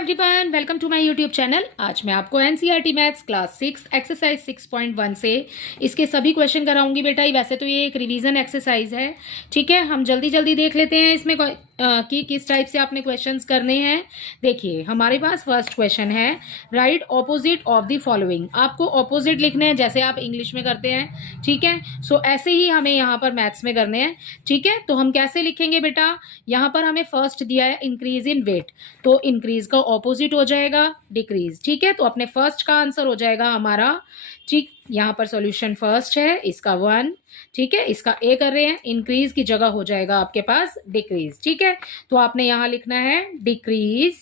Everyone, welcome to my YouTube channel. आज मैं आपको एनसीईआरटी मैथ्स क्लास 6 एक्सरसाइज 6.1 से इसके सभी क्वेश्चन कराऊंगी बेटा। वैसे तो ये एक रिवीजन एक्सरसाइज है, ठीक है। हम जल्दी जल्दी देख लेते हैं इसमें कि किस टाइप से आपने क्वेश्चंस करने हैं। देखिए हमारे पास फर्स्ट क्वेश्चन है, right opposite of the following. आपको ऑपोजिट लिखने हैं जैसे आप इंग्लिश में करते हैं, ठीक है। सो ऐसे ही हमें यहाँ पर मैथ्स में करने हैं, ठीक है। तो हम कैसे लिखेंगे बेटा, यहाँ पर हमें फर्स्ट दिया है इंक्रीज इन वेट, तो इंक्रीज का ऑपोजिट हो जाएगा डिक्रीज, ठीक है। तो अपने फर्स्ट का आंसर हो जाएगा हमारा, ठीक। यहाँ पर सॉल्यूशन फर्स्ट है, इसका 1, ठीक है। इसका ए कर रहे हैं, इंक्रीज की जगह हो जाएगा आपके पास डिक्रीज, ठीक है। तो आपने यहाँ लिखना है डिक्रीज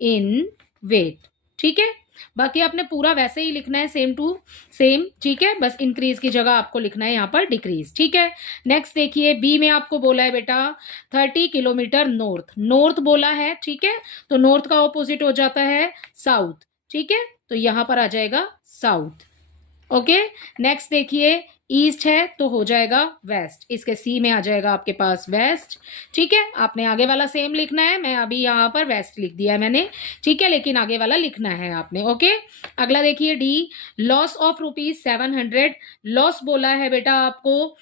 इन वेट, ठीक है। बाकी आपने पूरा वैसे ही लिखना है, सेम टू सेम, ठीक है। बस इंक्रीज की जगह आपको लिखना है यहाँ पर डिक्रीज, ठीक है। नेक्स्ट देखिए, बी में आपको बोला है बेटा 30 किलोमीटर नॉर्थ, नॉर्थ बोला है, ठीक है। तो नॉर्थ का ऑपोजिट हो जाता है साउथ, ठीक है। तो यहाँ पर आ जाएगा साउथ, ओके। नेक्स्ट देखिए, ईस्ट है तो हो जाएगा वेस्ट, इसके सी में आ जाएगा आपके पास वेस्ट, ठीक है। आपने आगे वाला सेम लिखना है, मैं अभी यहाँ पर वेस्ट लिख दिया है मैंने, ठीक है, लेकिन आगे वाला लिखना है आपने, ओके। अगला देखिए डी, लॉस ऑफ ₹700, लॉस बोला है बेटा आपको,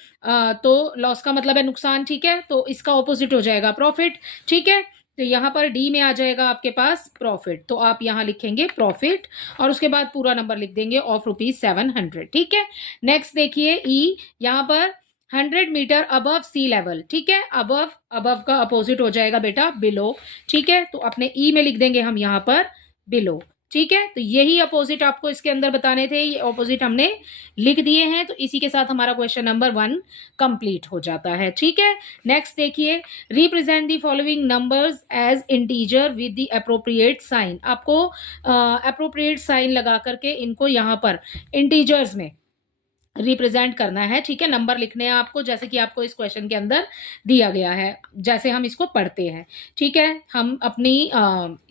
तो लॉस का मतलब है नुकसान, ठीक है। तो इसका ऑपोजिट हो जाएगा प्रॉफिट, ठीक है। तो यहाँ पर डी में आ जाएगा आपके पास प्रॉफिट, तो आप यहाँ लिखेंगे प्रॉफिट और उसके बाद पूरा नंबर लिख देंगे ऑफ ₹700, ठीक है। नेक्स्ट देखिए ई, यहाँ पर 100 मीटर अबव सी लेवल, ठीक है। अबव, अबव का अपोजिट हो जाएगा बेटा बिलो, ठीक है। तो अपने ई में लिख देंगे हम यहाँ पर बिलो, ठीक है। तो यही अपोजिट आपको इसके अंदर बताने थे, ये अपोजिट हमने लिख दिए हैं। तो इसी के साथ हमारा क्वेश्चन नंबर 1 कंप्लीट हो जाता है, ठीक है। नेक्स्ट देखिए, represent the following numbers as integer with the appropriate sign. आपको अप्रोप्रिएट साइन लगा करके इनको यहाँ पर इंटीजर्स में रिप्रेजेंट करना है, ठीक है। नंबर लिखने हैं आपको, जैसे कि आपको इस क्वेश्चन के अंदर दिया गया है, जैसे हम इसको पढ़ते हैं, ठीक है। हम अपनी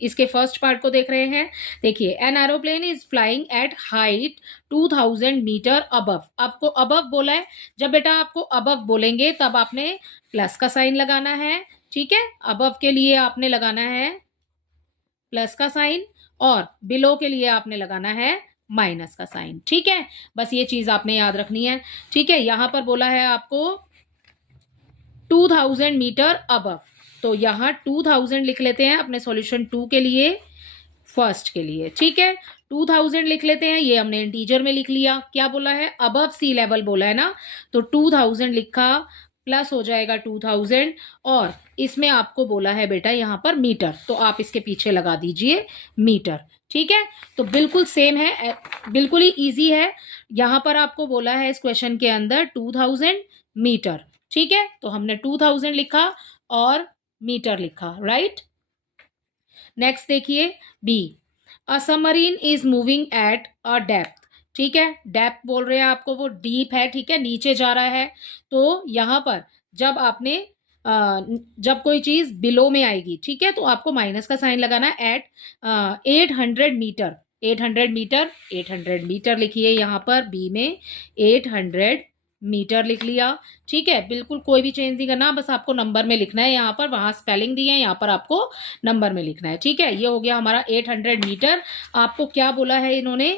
इसके फर्स्ट पार्ट को देख रहे हैं। देखिए, an aeroplane is flying at height 2000 metre above. आपको अबव बोला है, जब बेटा आपको अबव बोलेंगे तब आपने प्लस का साइन लगाना है, ठीक है। अबव के लिए आपने लगाना है प्लस का साइन और बिलो के लिए आपने लगाना है माइनस का साइन, ठीक है। बस ये चीज आपने याद रखनी है, ठीक है। यहां पर बोला है आपको 2000 मीटर अबव, तो यहां 2000 लिख लेते हैं अपने सॉल्यूशन 2 के लिए, फर्स्ट के लिए, ठीक है। 2000 लिख लेते हैं, ये हमने इंटीजर में लिख लिया। क्या बोला है, अबव सी लेवल बोला है ना, तो 2000 लिखा, प्लस हो जाएगा 2000 और इसमें आपको बोला है बेटा यहाँ पर मीटर, तो आप इसके पीछे लगा दीजिए मीटर, ठीक है। तो बिल्कुल सेम है, बिल्कुल ही इजी है। यहाँ पर आपको बोला है इस क्वेश्चन के अंदर 2000 मीटर, ठीक है। तो हमने 2000 लिखा और मीटर लिखा, राइट। नेक्स्ट देखिए B, a submarine is moving at a depth, ठीक है। डेप्थ बोल रहे हैं आपको, वो डीप है, ठीक है, नीचे जा रहा है। तो यहाँ पर जब आपने जब कोई चीज बिलो में आएगी, ठीक है, तो आपको माइनस का साइन लगाना है। एट 800 मीटर, 800 मीटर, 800 मीटर लिखिए यहाँ पर बी में, 800 मीटर लिख लिया, ठीक है। बिल्कुल कोई भी चेंज नहीं करना, बस आपको नंबर में लिखना है। यहाँ पर वहां स्पेलिंग दी है, यहाँ पर आपको नंबर में लिखना है, ठीक है। ये हो गया हमारा 800 मीटर। आपको क्या बोला है इन्होंने,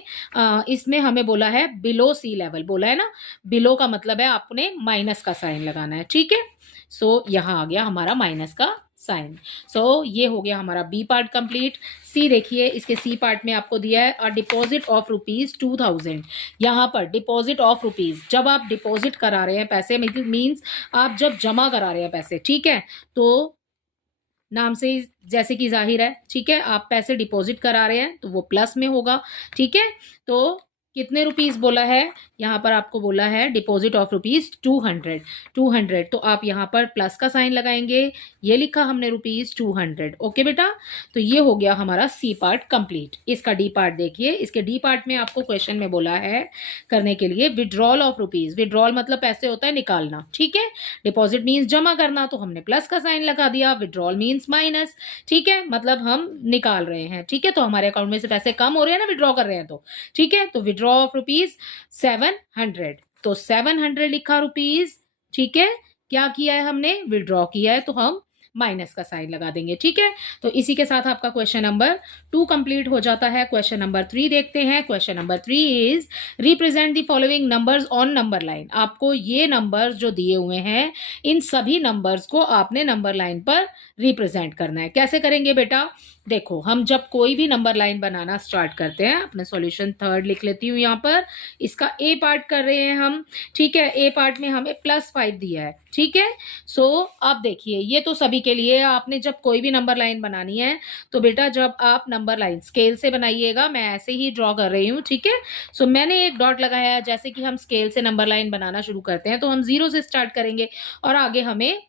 इसमें हमें बोला है बिलो सी लेवल बोला है ना, बिलो का मतलब है आपने माइनस का साइन लगाना है, ठीक है। सो यहाँ आ गया हमारा माइनस का साइन। सो ये हो गया हमारा बी पार्ट कंप्लीट। सी देखिए, इसके सी पार्ट में आपको दिया है अ डिपॉजिट ऑफ ₹2000। यहाँ पर डिपॉजिट ऑफ रुपीज, जब आप डिपॉजिट करा रहे हैं पैसे, मीन्स आप जब जमा करा रहे हैं पैसे, ठीक है, तो नाम से जैसे कि जाहिर है, ठीक है, आप पैसे डिपॉजिट करा रहे हैं तो वो प्लस में होगा, ठीक है। तो कितने रुपीस बोला है, यहाँ पर आपको बोला है डिपॉजिट ऑफ ₹200, 200, तो आप यहाँ पर प्लस का साइन लगाएंगे, ये लिखा हमने ₹200, ओके बेटा। तो ये हो गया हमारा सी पार्ट कंप्लीट। इसका डी पार्ट देखिए, इसके डी पार्ट में आपको क्वेश्चन में बोला है करने के लिए विड्रॉल ऑफ रुपीज। विड्रॉल मतलब पैसे होता है निकालना, ठीक है। डिपॉजिट मीन्स जमा करना, तो हमने प्लस का साइन लगा दिया। विड्रॉल मीन्स माइनस, ठीक है, मतलब हम निकाल रहे हैं, ठीक है। तो हमारे अकाउंट में से पैसे कम हो रहे हैं ना, विड्रॉ कर रहे हैं तो, ठीक है। तो विड्रॉ ऑफ ₹700, तो 700 लिखा रुपीज, ठीक है। क्या किया है हमने, विड्रॉ किया है, तो हम माइनस का साइन लगा देंगे। ठीक है, तो इसी के साथ आपका क्वेश्चन नंबर 2 कंप्लीट हो जाता है। क्वेश्चन नंबर 3 देखते हैं। Question number 3 is represent the following numbers on number line. आपको ये नंबर्स जो दिए हुए हैं, इन सभी नंबर्स को आपने नंबर लाइन पर रिप्रेजेंट करना है। कैसे करेंगे बेटा? देखो, हम जब कोई भी नंबर लाइन बनाना स्टार्ट करते हैं, अपने सॉल्यूशन 3 लिख लेती हूँ यहाँ पर। इसका ए पार्ट कर रहे हैं हम। ठीक है, ए पार्ट में हमें +5 दिया है। ठीक है, सो अब देखिए, ये तो सभी के लिए आपने जब कोई भी नंबर लाइन बनानी है तो बेटा जब आप नंबर लाइन स्केल से बनाइएगा, मैं ऐसे ही ड्रॉ कर रही हूँ। ठीक है, सो मैंने एक डॉट लगाया है। जैसे कि हम स्केल से नंबर लाइन बनाना शुरू करते हैं तो हम 0 से स्टार्ट करेंगे और आगे हमें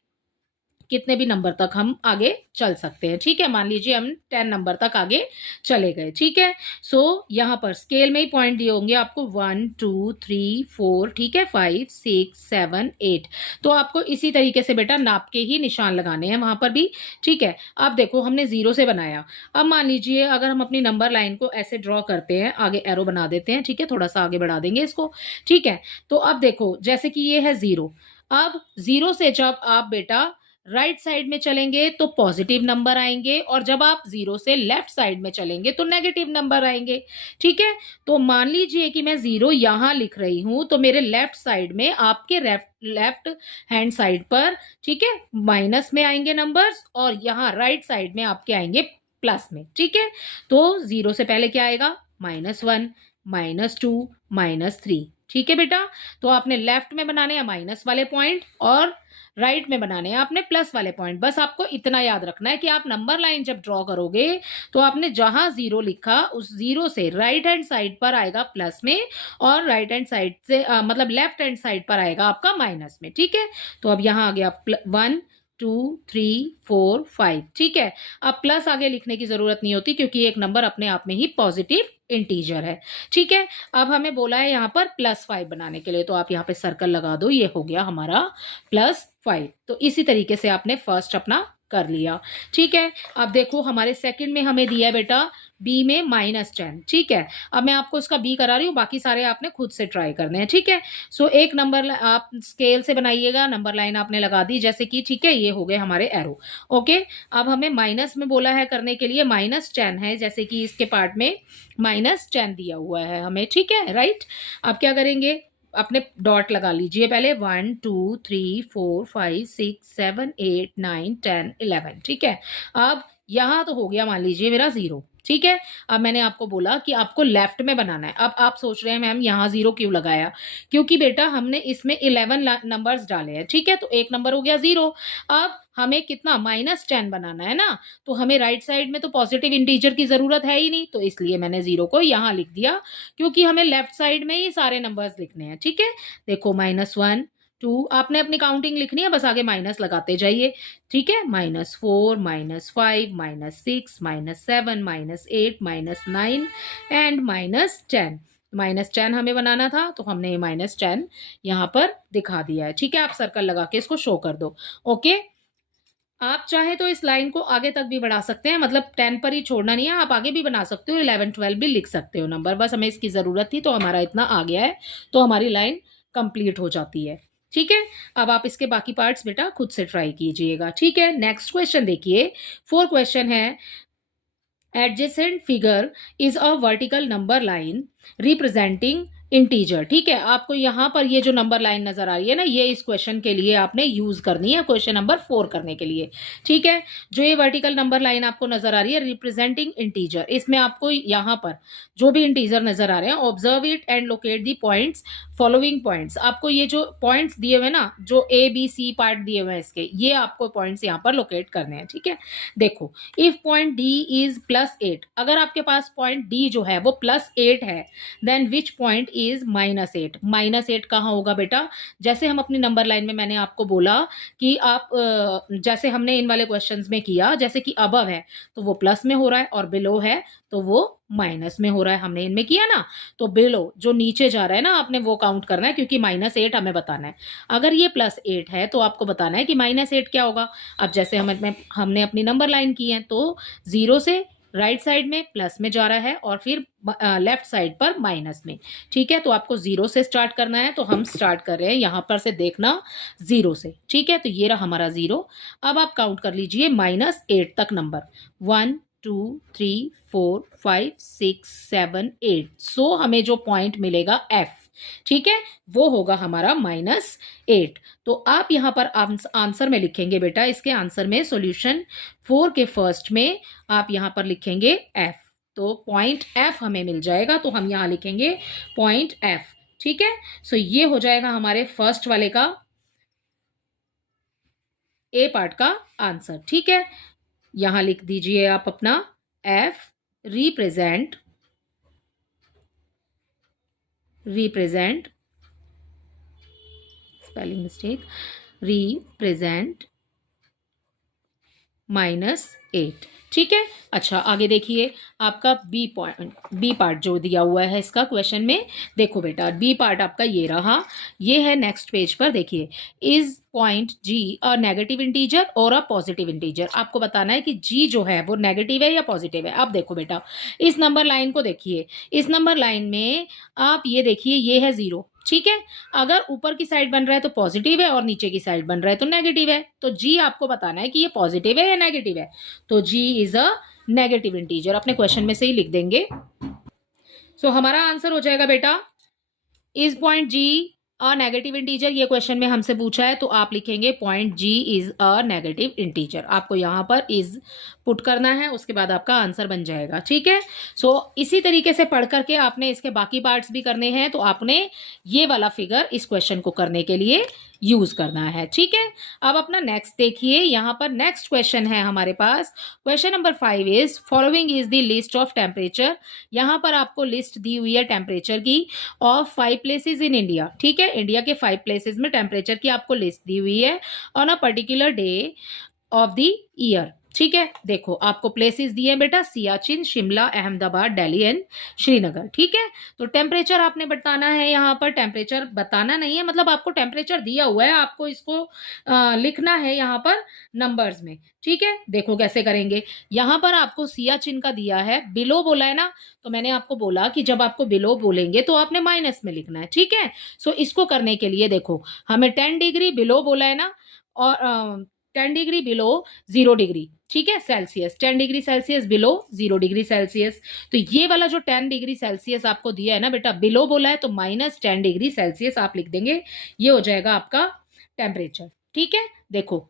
कितने भी नंबर तक हम आगे चल सकते हैं। ठीक है, मान लीजिए हम 10 नंबर तक आगे चले गए। ठीक है, सो यहाँ पर स्केल में ही पॉइंट दिए होंगे आपको 1 2 3 4, ठीक है, 5 6 7 8। तो आपको इसी तरीके से बेटा नाप के ही निशान लगाने हैं वहां पर भी। ठीक है, अब देखो हमने 0 से बनाया। अब मान लीजिए अगर हम अपनी नंबर लाइन को ऐसे ड्रॉ करते हैं, आगे एरो बना देते हैं। ठीक है, थोड़ा सा आगे बढ़ा देंगे इसको। ठीक है, तो अब देखो जैसे कि ये है 0। अब 0 से जब आप बेटा राइट साइड में चलेंगे तो पॉजिटिव नंबर आएंगे और जब आप 0 से लेफ्ट साइड में चलेंगे तो नेगेटिव नंबर आएंगे। ठीक है, तो मान लीजिए कि मैं 0 यहां लिख रही हूं तो मेरे लेफ्ट साइड में, आपके लेफ्ट हैंड साइड पर, ठीक है, माइनस में आएंगे नंबर्स और यहाँ राइट साइड में आपके आएंगे प्लस में। ठीक है, तो 0 से पहले क्या आएगा? -1 -2 -3। ठीक है बेटा, तो आपने लेफ्ट में बनाने हैं माइनस वाले पॉइंट और राइट में बनाने हैं आपने प्लस वाले पॉइंट। बस आपको इतना याद रखना है कि आप नंबर लाइन जब ड्रॉ करोगे तो आपने जहां 0 लिखा उस 0 से राइट हैंड साइड पर आएगा प्लस में और राइट हैंड साइड से मतलब लेफ्ट हैंड साइड पर आएगा आपका माइनस में। ठीक है, तो अब यहां आ गया 1 2 3 4 5। ठीक है, अब प्लस आगे लिखने की जरूरत नहीं होती क्योंकि एक नंबर अपने आप में ही पॉजिटिव इंटीजर है। ठीक है, अब हमें बोला है यहाँ पर +5 बनाने के लिए, तो आप यहाँ पे सर्कल लगा दो। ये हो गया हमारा +5। तो इसी तरीके से आपने फर्स्ट अपना कर लिया। ठीक है, अब देखो हमारे सेकंड में हमें दिया है बेटा बी में -10। ठीक है, अब मैं आपको इसका बी करा रही हूँ, बाकी सारे आपने खुद से ट्राई करने हैं। ठीक है, सो एक नंबर आप स्केल से बनाइएगा, नंबर लाइन आपने लगा दी जैसे कि, ठीक है, ये हो गए हमारे एरो। ओके, अब हमें माइनस में बोला है करने के लिए, -10 है, जैसे कि इसके पार्ट में -10 दिया हुआ है हमें। ठीक है, राइट। अब क्या करेंगे? अपने डॉट लगा लीजिए पहले 1 2 3 4 5 6 7 8 9 10 11। ठीक है, अब यहां तो हो गया मान लीजिए मेरा 0। ठीक है, अब मैंने आपको बोला कि आपको लेफ्ट में बनाना है। अब आप सोच रहे हैं मैम यहाँ 0 क्यों लगाया? क्योंकि बेटा हमने इसमें 11 नंबर्स डाले हैं। ठीक है, तो एक नंबर हो गया 0। अब हमें कितना -10 बनाना है ना, तो हमें राइट साइड में तो पॉजिटिव इंटीजर की जरूरत है ही नहीं, तो इसलिए मैंने 0 को यहाँ लिख दिया क्योंकि हमें लेफ्ट साइड में ही सारे नंबर्स लिखने हैं। ठीक है, देखो -1 2, आपने अपनी काउंटिंग लिखनी है, बस आगे माइनस लगाते जाइए। ठीक है, -4 -5 -6 -7 -8 -9 एंड -10। -10 हमें बनाना था तो हमने -10 यहाँ पर दिखा दिया है। ठीक है, आप सर्कल लगा के इसको शो कर दो। ओके, आप चाहे तो इस लाइन को आगे तक भी बढ़ा सकते हैं, मतलब 10 पर ही छोड़ना नहीं है, आप आगे भी बना सकते हो, 11 12 भी लिख सकते हो नंबर। बस हमें इसकी ज़रूरत थी तो हमारा इतना आ गया है, तो हमारी लाइन कंप्लीट हो जाती है। ठीक है, अब आप इसके बाकी पार्ट्स बेटा खुद से ट्राई कीजिएगा। ठीक है, नेक्स्ट क्वेश्चन देखिए। 4 क्वेश्चन है, adjacent figure is a vertical number line representing integer. ठीक है, आपको यहाँ पर ये जो नंबर लाइन नजर आ रही है ना, ये इस क्वेश्चन के लिए आपने यूज करनी है, क्वेश्चन नंबर 4 करने के लिए। ठीक है, जो ये वर्टिकल नंबर लाइन आपको नजर आ रही है रिप्रेजेंटिंग इंटीजर, इसमें आपको यहाँ पर जो भी इंटीजर नजर आ रहे हैं, observe it and locate the points following points. आपको ये जो पॉइंट्स दिए हुए ना, जो A B C पार्ट दिए हुए हैं इसके, ये आपको पॉइंट्स यहाँ पर लोकेट करने हैं। ठीक है, देखो इफ पॉइंट D इज +8, अगर आपके पास पॉइंट D जो है वो +8 है, देन विच पॉइंट इज -8। -8 कहाँ होगा बेटा? जैसे हम अपनी नंबर लाइन में, मैंने आपको बोला कि आप जैसे हमने इन वाले क्वेश्चंस में किया, जैसे कि अबव है तो वो प्लस में हो रहा है और बिलो है तो वो माइनस में हो रहा है, हमने इनमें किया ना। तो बिलो जो नीचे जा रहा है ना, आपने वो काउंट करना है क्योंकि -8 हमें बताना है। अगर ये +8 है तो आपको बताना है कि -8 क्या होगा। अब जैसे हमने अपनी नंबर लाइन की है तो 0 से राइट साइड में प्लस में जा रहा है और फिर लेफ्ट साइड पर माइनस में। ठीक है, तो आपको 0 से स्टार्ट करना है, तो हम स्टार्ट कर रहे हैं यहां पर से देखना 0 से। ठीक है, तो ये रहा हमारा 0। अब आप काउंट कर लीजिए -8 तक नंबर, 1 2 3 4 5 6 7 8। सो हमें जो पॉइंट मिलेगा F, ठीक है, वो होगा हमारा -8। तो आप यहां पर आंसर में लिखेंगे बेटा, इसके आंसर में सॉल्यूशन 4 के फर्स्ट में आप यहां पर लिखेंगे F। तो पॉइंट F हमें मिल जाएगा, तो हम यहां लिखेंगे पॉइंट F। ठीक है, सो ये हो जाएगा हमारे फर्स्ट वाले का ए पार्ट का आंसर। ठीक है, यहां लिख दीजिए आप अपना F represent spelling mistake, represent -8। ठीक है, अच्छा आगे देखिए आपका बी पार्ट जो दिया हुआ है इसका क्वेश्चन में। देखो बेटा, बी पार्ट आपका ये रहा, ये है नेक्स्ट पेज पर। देखिए, is point G a negative integer और अ पॉजिटिव इंटीजर। आपको बताना है कि जी जो है वो नेगेटिव है या पॉजिटिव है। अब देखो बेटा, इस नंबर लाइन को देखिए, इस नंबर लाइन में आप ये देखिए, ये है 0। ठीक है, अगर ऊपर की साइड बन रहा है तो पॉजिटिव है और नीचे की साइड बन रहा है तो नेगेटिव है। तो जी आपको बताना है कि ये पॉजिटिव है या नेगेटिव है। तो जी इज अ नेगेटिव इंटीजर, अपने क्वेश्चन में से ही लिख देंगे। सो हमारा आंसर हो जाएगा बेटा, is point G a negative integer. ये क्वेश्चन में हमसे पूछा है, तो आप लिखेंगे point G is a negative integer. आपको यहां पर इज पुट करना है, उसके बाद आपका आंसर बन जाएगा। ठीक है, सो इसी तरीके से पढ़ करके आपने इसके बाकी पार्ट्स भी करने हैं, तो आपने ये वाला फिगर इस क्वेश्चन को करने के लिए यूज करना है। ठीक है, अब अपना नेक्स्ट देखिए, यहां पर नेक्स्ट क्वेश्चन है हमारे पास। Question number 5 is following is the list of temperature. यहां पर आपको लिस्ट दी हुई है टेम्परेचर की ऑफ 5 प्लेसेस इन इंडिया। ठीक है, इंडिया के 5 प्लेसेस में टेम्परेचर की आपको लिस्ट दी हुई है on a particular day of the year. ठीक है, देखो आपको प्लेसेस दिए हैं बेटा, सियाचिन, शिमला, अहमदाबाद, दिल्ली एंड श्रीनगर। ठीक है, तो टेम्परेचर आपने बताना है। यहाँ पर टेम्परेचर बताना नहीं है, मतलब आपको टेम्परेचर दिया हुआ है, आपको इसको लिखना है यहाँ पर नंबर्स में। ठीक है, देखो कैसे करेंगे। यहाँ पर आपको सियाचिन का दिया है, बिलो बोला है ना, तो मैंने आपको बोला कि जब आपको बिलो बोलेंगे तो आपने माइनस में लिखना है। ठीक है, सो इसको करने के लिए देखो, हमें 10 डिग्री बिलो बोला है ना, और 10 डिग्री बिलो 0 डिग्री। ठीक है, Celsius, 10 degree Celsius below 0 degree Celsius. तो ये वाला जो 10 डिग्री सेल्सियस आपको दिया है ना बेटा, बिलो बोला है तो -10 डिग्री सेल्सियस आप लिख देंगे, ये हो जाएगा आपका टेम्परेचर। ठीक है, देखो,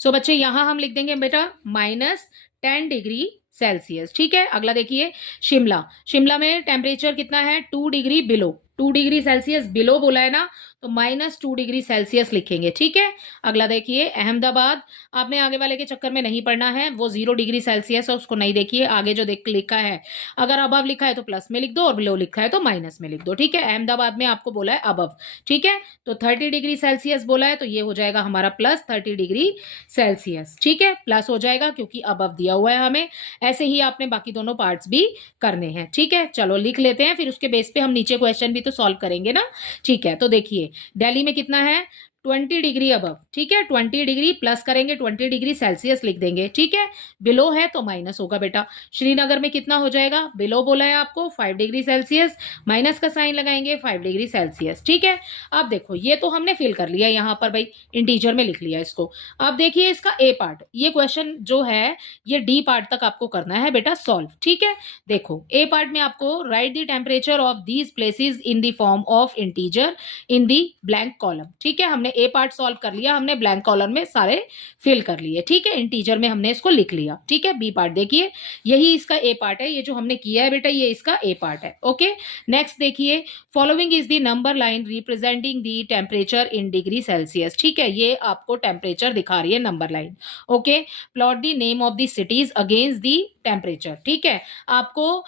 सो बच्चे यहां हम लिख देंगे बेटा -10 डिग्री सेल्सियस। ठीक है, अगला देखिए, शिमला। शिमला में टेम्परेचर कितना है, 2 degree below, 2 degree Celsius below बोला है ना, तो -2 डिग्री सेल्सियस लिखेंगे। ठीक है, अगला देखिए, अहमदाबाद। आपने आगे वाले के चक्कर में नहीं पढ़ना है, वो 0 डिग्री सेल्सियस है, उसको नहीं देखिए। आगे जो देख लिखा है, अगर अबव लिखा है तो प्लस में लिख दो और बिलो लिखा है तो माइनस में लिख दो। ठीक है, अहमदाबाद में आपको बोला है अबव। ठीक है, तो 30 डिग्री सेल्सियस बोला है, तो ये हो जाएगा हमारा +30 डिग्री सेल्सियस। ठीक है, प्लस हो जाएगा क्योंकि अबव दिया हुआ है हमें। ऐसे ही आपने बाकी दोनों पार्ट्स भी करने हैं। ठीक है, चलो लिख लेते हैं, फिर उसके बेस पे हम नीचे क्वेश्चन भी तो सॉल्व करेंगे ना। ठीक है, तो देखिए, दिल्ली में कितना है, 20 डिग्री अबव। ठीक है, 20 डिग्री प्लस करेंगे, 20 डिग्री सेल्सियस लिख देंगे। ठीक है, बिलो है तो माइनस होगा बेटा। श्रीनगर में कितना हो जाएगा, बिलो बोला है आपको 5 डिग्री सेल्सियस, माइनस का साइन लगाएंगे 5 डिग्री सेल्सियस। ठीक है, अब देखो ये तो हमने फिल कर लिया यहाँ पर भाई, इंटीजर में लिख लिया इसको। अब देखिए इसका ए पार्ट, ये क्वेश्चन जो है ये डी पार्ट तक आपको करना है बेटा सॉल्व। ठीक है, देखो ए पार्ट में आपको right the temperature of these places in the form of integer in the blank column. ठीक है, हमने ए पार्ट सॉल्व कर लिया, हमने ब्लैंक कॉलम में सारे फिल कर लिए। ठीक है, इंटीजर में हमने इसको लिख लिया। ठीक है, बी पार्ट देखिए, यही इसका ए पार्ट है, ये जो हमने किया है बेटा ये इसका ए पार्ट है। ओके, नेक्स्ट देखिए, following is the number line representing the temperature in degree Celsius. ठीक है, ये आपको टेम्परेचर दिखा रही है number line. Okay, plot the name of the cities against the temperature. ठीक है, आपको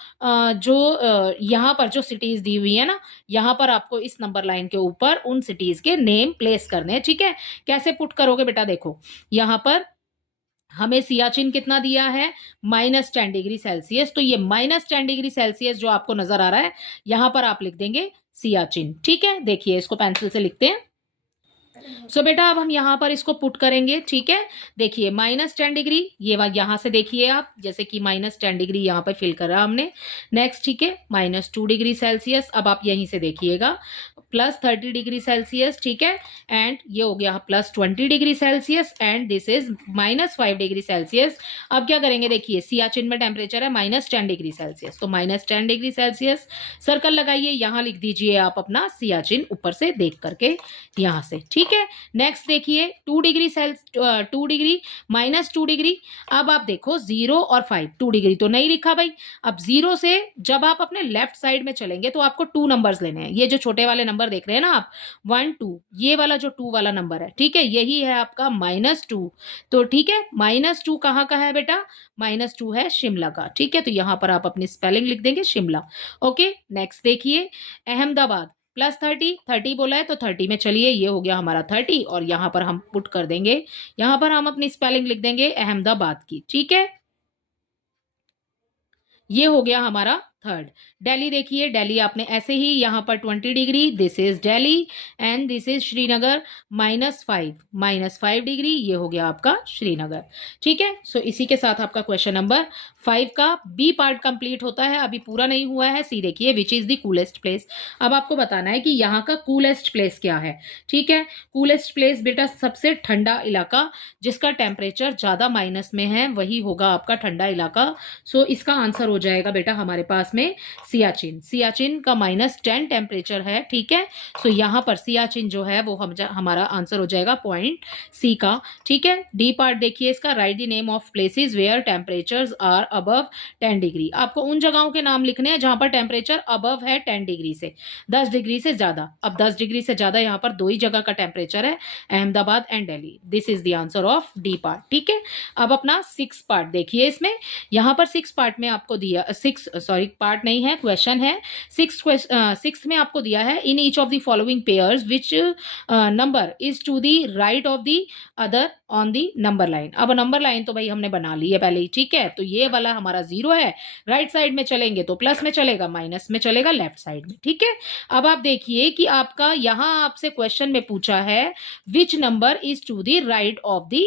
यहाँ पर जो सिटीज दी हुई है ना, यहाँ पर आपको इस नंबर लाइन के ऊपर उन सिटीज के नेम प्लेस करने हैं। ठीक है, कैसे पुट करोगे बेटा, देखो यहाँ पर हमें सियाचिन कितना दिया है, -10 डिग्री सेल्सियस, तो ये -10 डिग्री सेल्सियस जो आपको नजर आ रहा है, यहां पर आप लिख देंगे सियाचिन। ठीक है, देखिए इसको पेंसिल से लिखते हैं, सो बेटा अब हम यहाँ पर इसको पुट करेंगे, ठीक है। देखिए -10 डिग्री, ये यहाँ से देखिए आप, जैसे कि -10 डिग्री यहाँ पर फिल करा हमने। नेक्स्ट, ठीक है, -2 डिग्री सेल्सियस, अब आप यहीं से देखिएगा, +30 डिग्री सेल्सियस, ठीक है, एंड ये हो गया +20 degree Celsius, and this is -5 degree Celsius. अब क्या करेंगे, देखिए सियाचिन में टेम्परेचर है -10 डिग्री सेल्सियस, तो -10 डिग्री सेल्सियस सर्कल लगाइए, यहाँ लिख दीजिए आप अपना सियाचिन ऊपर से देख करके यहाँ से, ठीक है। नेक्स्ट देखिए 2 डिग्री -2 डिग्री। अब आप देखो 0 और 5, 2 डिग्री तो नहीं लिखा भाई। अब 0 से जब आप अपने लेफ्ट साइड में चलेंगे तो आपको 2 नंबर्स लेने हैं, ये जो छोटे वाले नंबर देख रहे हैं ना आप, 1 2, ये वाला जो 2 वाला नंबर है, ठीक है, यही है आपका -2। तो ठीक है, -2 कहाँ का है बेटा, -2 है शिमला का, ठीक है। तो यहां पर आप अपनी स्पेलिंग लिख देंगे शिमला। ओके, नेक्स्ट देखिए अहमदाबाद, +30, 30 बोला है तो 30 में चलिए, ये हो गया हमारा 30, और यहाँ पर हम पुट कर देंगे, यहाँ पर हम अपनी स्पेलिंग लिख देंगे अहमदाबाद की, ठीक है। ये हो गया हमारा थर्ड। दिल्ली देखिए, दिल्ली आपने ऐसे ही यहाँ पर 20 degree, this is Delhi, and this is Srinagar, -5 degree, ये हो गया आपका श्रीनगर, ठीक है। सो इसी के साथ आपका क्वेश्चन नंबर 5 का बी पार्ट कंप्लीट होता है, अभी पूरा नहीं हुआ है। सी देखिए, which is the coolest place. अब आपको बताना है कि यहाँ का कूलेस्ट प्लेस क्या है, ठीक है। कूलेस्ट प्लेस बेटा सबसे ठंडा इलाका, जिसका टेम्परेचर ज्यादा माइनस में है, वही होगा आपका ठंडा इलाका। सो इसका आंसर हो जाएगा बेटा हमारे पास में सियाचिन। सियाचिन का -10 टेम्परेचर है, ठीक है। सो यहाँ पर सियाचिन जो है वो हमारा आंसर हो जाएगा पॉइंट सी का, ठीक है। डी पार्ट देखिए इसका, write the name of places where temperatures are above 10 degree. आपको उन जगहों के नाम लिखने हैं जहां पर टेम्परेचर अबव है 10 डिग्री से, 10 डिग्री से ज्यादा। अब 10 डिग्री से ज्यादा यहाँ पर 2 ही जगह का टेम्परेचर है, Ahmedabad and Delhi. This is the answer of D part, ठीक है। अब अपना 6 पार्ट देखिए, इसमें यहाँ पर 6 पार्ट में आपको दिया, 6 सॉरी पार्ट नहीं है, क्वेश्चन है। 6 में आपको दिया है, in each of the following pairs which number is to the right of the other on the number line. अब नंबर लाइन तो भाई हमने बना ली है पहले ही, ठीक है। तो ये वाला हमारा 0 है, राइट साइड में चलेंगे तो प्लस में चलेगा, माइनस में चलेगा लेफ्ट साइड में, ठीक है। अब आप देखिए कि आपका यहाँ आपसे क्वेश्चन में पूछा है which number is to the right of the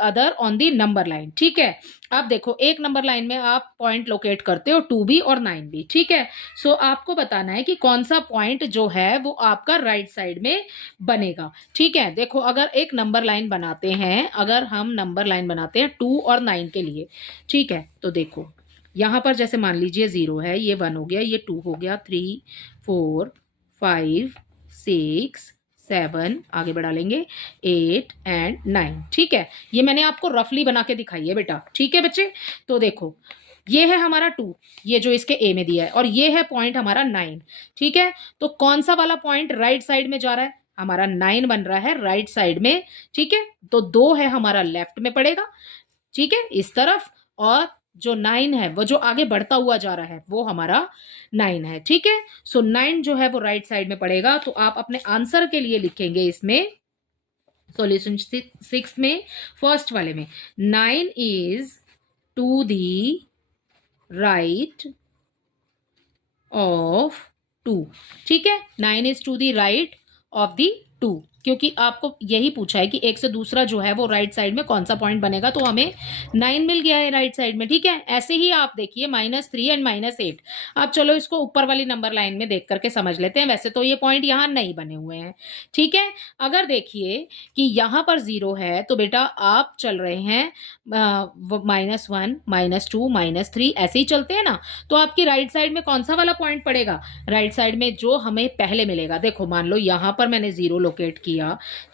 other on the number line, ठीक है। अब देखो एक नंबर लाइन में आप पॉइंट लोकेट करते हो 2 भी और 9 भी, ठीक है। सो आपको बताना है कि कौन सा पॉइंट जो है वो आपका राइट साइड में बनेगा, ठीक है। देखो अगर एक नंबर लाइन बनाते हैं, अगर हम नंबर लाइन बनाते हैं 2 और 9 के लिए, ठीक है, तो देखो यहां पर जैसे मान लीजिए 0 है, ये 1 हो गया, ये 2 हो गया, 3 4 5 6 7, आगे बढ़ा लेंगे 8 एंड 9, ठीक है। ये मैंने आपको रफली बना के दिखाई है बेटा, ठीक है बच्चे। तो देखो ये है हमारा 2, ये जो इसके ए में दिया है, और ये है पॉइंट हमारा 9, ठीक है। तो कौन सा वाला पॉइंट राइट साइड में जा रहा है, हमारा 9 बन रहा है राइट साइड में, ठीक है। तो 2 है हमारा लेफ्ट में पड़ेगा, ठीक है, इस तरफ, और जो 9 है वो जो आगे बढ़ता हुआ जा रहा है वो हमारा 9 है, ठीक है। सो 9 जो है वो राइट साइड में पड़ेगा। तो आप अपने आंसर के लिए लिखेंगे इसमें सॉल्यूशन 6 में, फर्स्ट वाले में, 9 is to the right of 2, ठीक है। 9 is to the right of the 2, क्योंकि आपको यही पूछा है कि एक से दूसरा जो है वो राइट साइड में कौन सा पॉइंट बनेगा, तो हमें 9 मिल गया है राइट साइड में, ठीक है। ऐसे ही आप देखिए -3 एंड -8। अब चलो इसको ऊपर वाली नंबर लाइन में देख करके समझ लेते हैं। वैसे तो ये पॉइंट यहाँ नहीं बने हुए हैं, ठीक है। अगर देखिए कि यहाँ पर 0 है तो बेटा आप चल रहे हैं -1 -2 -3, ऐसे ही चलते हैं ना। तो आपकी राइट साइड में कौन सा वाला पॉइंट पड़ेगा, राइट साइड में जो हमें पहले मिलेगा। देखो मान लो यहाँ पर मैंने 0 लोकेट किया,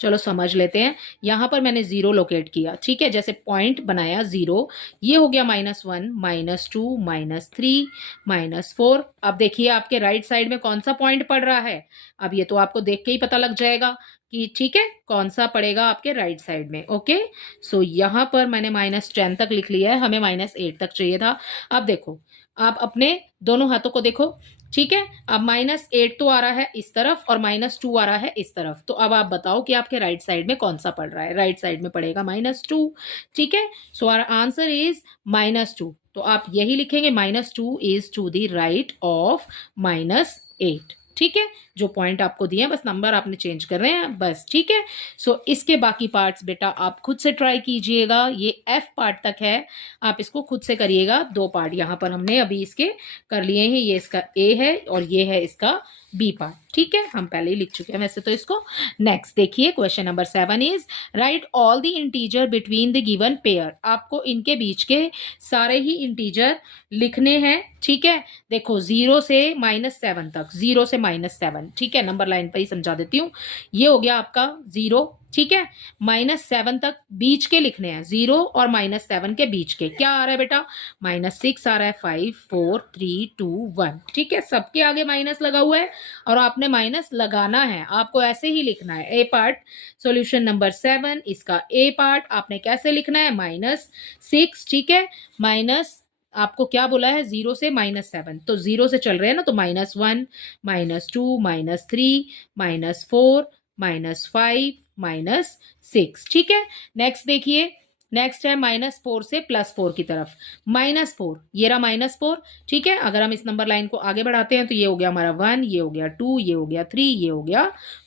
चलो समझ लेते हैं। यहां पर मैंने 0 लोकेट किया, ठीक है, जैसे पॉइंट बनाया 0, ये हो गया -1 -2 -3 -4। अब देखिए आपके राइट साइड में कौन सा पॉइंट पड़ रहा है, अब ये तो आपको देख के ही पता लग जाएगा कि ठीक है कौन सा पड़ेगा आपके राइट साइड में। ओके, सो यहां पर मैंने -10 तक लिख लिया है, हमें -8 तक चाहिए था। अब देखो आप अपने दोनों हाथों को देखो, ठीक है। अब -8 तो आ रहा है इस तरफ और -2 आ रहा है इस तरफ, तो अब आप बताओ कि आपके राइट साइड में कौन सा पड़ रहा है। राइट साइड में पड़ेगा -2, ठीक है। So our answer is -2। तो आप यही लिखेंगे, -2 is to the right of -8, ठीक है, जो पॉइंट आपको दिए हैं बस नंबर आपने चेंज कर रहे हैं बस, ठीक है। सो इसके बाकी पार्ट्स बेटा आप खुद से ट्राई कीजिएगा, ये एफ पार्ट तक है, आप इसको खुद से करिएगा। 2 पार्ट यहाँ पर हमने अभी इसके कर लिए हैं, ये इसका ए है और ये है इसका बी पार्ट, ठीक है, हम पहले ही लिख चुके हैं वैसे तो इसको। नेक्स्ट देखिए question number 7 is right all the integer between the given pair. आपको इनके बीच के सारे ही इंटीजर लिखने हैं, ठीक है। देखो 0 से -7 तक, 0 से -7, ठीक है, नंबर लाइन पर ही समझा देती हूँ। ये हो गया आपका 0, ठीक है, -7 तक बीच के लिखने हैं, 0 और -7 के बीच के क्या आ रहा है बेटा, -6 आ रहा है, 5 4 3 2 1, ठीक है, सबके आगे माइनस लगा हुआ है और आपने माइनस लगाना है, आपको ऐसे ही लिखना है। ए पार्ट सॉल्यूशन नंबर 7, इसका ए पार्ट आपने कैसे लिखना है, -6, ठीक है, माइनस आपको क्या बोला है 0 से -7, तो 0 से चल रहे हैं ना, तो -1 -2 -3 -4 -5 -6, ठीक है। नेक्स्ट देखिए, नेक्स्ट है -4 से +4 की तरफ, -4, ये रहा -4, ठीक है। अगर हम इस नंबर लाइन को आगे बढ़ाते हैं तो ये हो गया हमारा 1, ये हो गया 2, ये हो गया 3, ये हो गया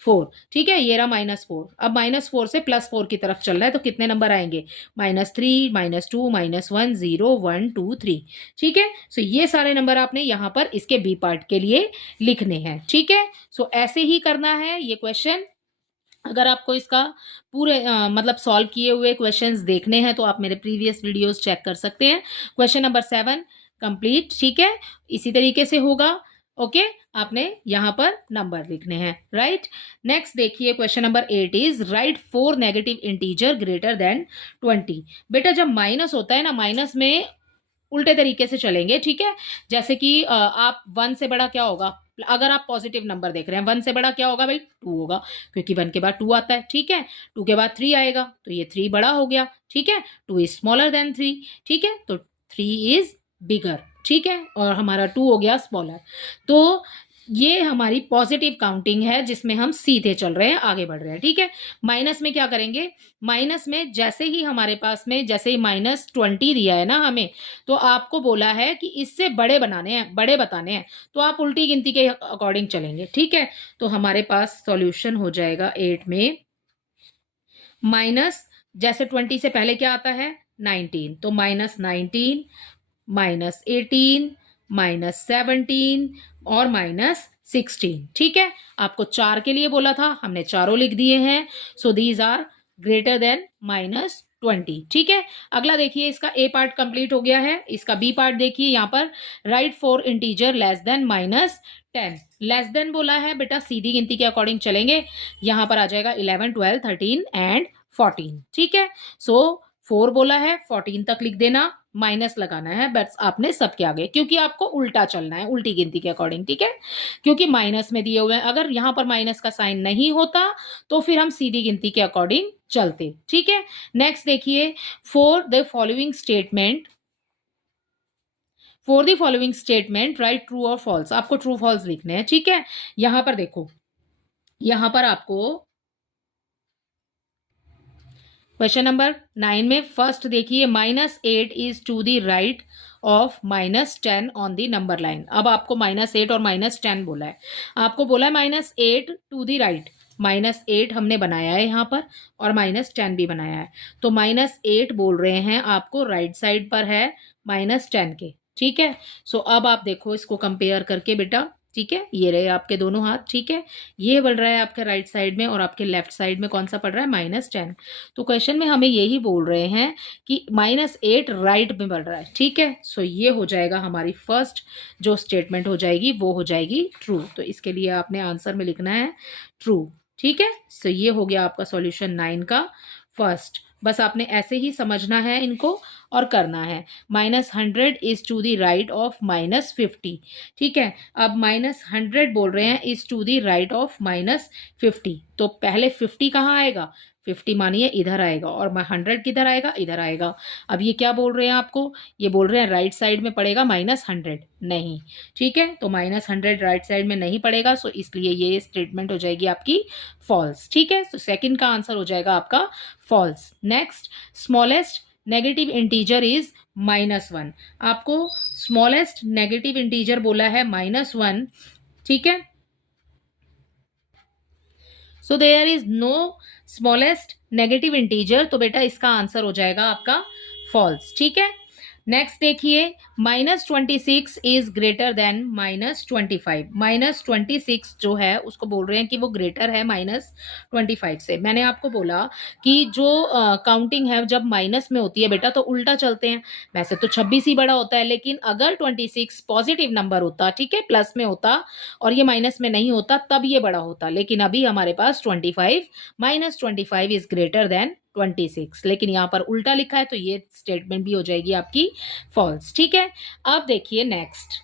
4, ठीक है, ये रहा -4। अब -4 से +4 की तरफ चल रहा है तो कितने नंबर आएंगे, -3 -2 -1 0 1 2 3, ठीक है। सो ये सारे नंबर आपने यहाँ पर इसके बी पार्ट के लिए लिखने हैं, ठीक है। सो ऐसे ही करना है ये क्वेश्चन। अगर आपको इसका पूरे मतलब सॉल्व किए हुए क्वेश्चंस देखने हैं तो आप मेरे प्रीवियस वीडियोस चेक कर सकते हैं। क्वेश्चन नंबर 7 कंप्लीट, ठीक है, इसी तरीके से होगा। ओके, आपने यहाँ पर नंबर लिखने हैं, राइट। नेक्स्ट देखिए question number 8 is right 4 negative integer greater than 20। बेटा जब माइनस होता है ना, माइनस में उल्टे तरीके से चलेंगे, ठीक है। जैसे कि आप 1 से बड़ा क्या होगा, अगर आप पॉजिटिव नंबर देख रहे हैं 1 से बड़ा क्या होगा भाई, 2 होगा, क्योंकि 1 के बाद 2 आता है, ठीक है। 2 के बाद 3 आएगा तो ये 3 बड़ा हो गया, ठीक है, 2 इज स्मॉलर देन 3, ठीक है, तो 3 इज बिगर, ठीक है, और हमारा 2 हो गया स्मॉलर। तो ये हमारी पॉजिटिव काउंटिंग है जिसमें हम सीधे चल रहे हैं, आगे बढ़ रहे हैं, ठीक है। माइनस में क्या करेंगे, माइनस में जैसे ही हमारे पास में जैसे ही -20 दिया है ना हमें, तो आपको बोला है कि इससे बड़े बनाने हैं, बड़े बताने हैं, तो आप उल्टी गिनती के अकॉर्डिंग चलेंगे, ठीक है। तो हमारे पास सॉल्यूशन हो जाएगा 8 में माइनस, जैसे 20 से पहले क्या आता है 19, तो -19 -18 -17 और -16, ठीक है। आपको 4 के लिए बोला था, हमने चारों लिख दिए हैं। So these are greater than -20, ठीक है। अगला देखिए, इसका ए पार्ट कंप्लीट हो गया है, इसका बी पार्ट देखिए यहाँ पर right 4 integer less than -10। Less than बोला है बेटा, सीधी गिनती के अकॉर्डिंग चलेंगे, यहाँ पर आ जाएगा 11 12 13 एंड 14, ठीक है। सो 4 बोला है, 14 तक लिख देना, माइनस लगाना है बस आपने सबके आगे, क्योंकि आपको उल्टा चलना है, उल्टी गिनती के अकॉर्डिंग, ठीक है, क्योंकि माइनस में दिए हुए हैं। अगर यहां पर माइनस का साइन नहीं होता तो फिर हम सीधी गिनती के अकॉर्डिंग चलते, ठीक है। नेक्स्ट देखिए, for the following statement right true और फॉल्स। आपको ट्रू फॉल्स लिखने हैं, ठीक है। यहां पर देखो, यहां पर आपको क्वेश्चन नंबर 9 में फर्स्ट देखिए, -8 is to the right of -10 on the number line. अब आपको -8 और -10 बोला है, आपको बोला है -8 टू द राइट, -8 हमने बनाया है यहाँ पर और -10 भी बनाया है, तो -8 बोल रहे हैं आपको राइट साइड पर है -10 के, ठीक है। सो अब आप देखो इसको कंपेयर करके बेटा, ठीक है, ये रहे आपके दोनों हाथ, ठीक है, ये बढ़ रहा है आपके राइट साइड में और आपके लेफ्ट साइड में कौन सा पड़ रहा है -10। तो क्वेश्चन में हमें यही बोल रहे हैं कि -8 राइट में बढ़ रहा है, ठीक है। सो ये हो जाएगा हमारी फर्स्ट जो स्टेटमेंट हो जाएगी वो हो जाएगी ट्रू, तो इसके लिए आपने आंसर में लिखना है ट्रू, ठीक है। सो ये हो गया आपका सॉल्यूशन 9 का फर्स्ट। बस आपने ऐसे ही समझना है इनको और करना है। -100 is to the right of -50, ठीक है। अब -100 बोल रहे हैं is to the right of -50, तो पहले 50 कहाँ आएगा, 50 मानिए इधर आएगा और 100 किधर आएगा, इधर आएगा। अब ये क्या बोल रहे हैं आपको, ये बोल रहे हैं राइट साइड में पड़ेगा -100, नहीं, ठीक है, तो -100 राइट साइड में नहीं पड़ेगा, सो इसलिए ये स्टेटमेंट हो जाएगी आपकी फॉल्स, ठीक है। तो सेकंड का आंसर हो जाएगा आपका false. Next, smallest negative integer is -1। आपको स्मॉलेस्ट नेगेटिव इंटीजर बोला है -1, ठीक है। So there is no smallest negative integer, तो बेटा इसका आंसर हो जाएगा आपका फॉल्स। ठीक है, नेक्स्ट देखिए, -26 इज ग्रेटर देन -25। -26 जो है उसको बोल रहे हैं कि वो ग्रेटर है -25 से। मैंने आपको बोला कि जो काउंटिंग है जब माइनस में होती है बेटा तो उल्टा चलते हैं। वैसे तो 26 ही बड़ा होता है, लेकिन अगर 26 पॉजिटिव नंबर होता, ठीक है, प्लस में होता और ये माइनस में नहीं होता तब ये बड़ा होता। लेकिन अभी हमारे पास 25 -25 इज ग्रेटर देन 26, लेकिन यहाँ पर उल्टा लिखा है तो ये स्टेटमेंट भी हो जाएगी आपकी फॉल्स। ठीक है, अब देखिए next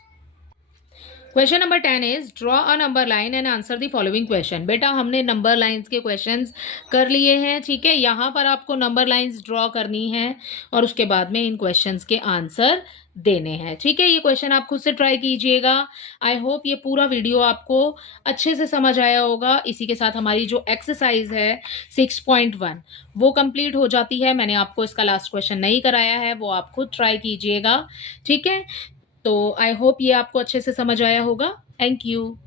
question number 10 is draw a number line and answer the following question. बेटा हमने नंबर लाइंस के क्वेश्चंस कर लिए हैं। ठीक है, यहाँ पर आपको नंबर लाइंस ड्रॉ करनी है और उसके बाद में इन क्वेश्चंस के आंसर देने हैं। ठीक है, ये क्वेश्चन आप खुद से ट्राई कीजिएगा। आई होप ये पूरा वीडियो आपको अच्छे से समझ आया होगा। इसी के साथ हमारी जो एक्सरसाइज है 6.1 वो कंप्लीट हो जाती है। मैंने आपको इसका लास्ट क्वेश्चन नहीं कराया है, वो आप खुद ट्राई कीजिएगा। ठीक है, तो आई होप ये आपको अच्छे से समझ आया होगा। Thank you.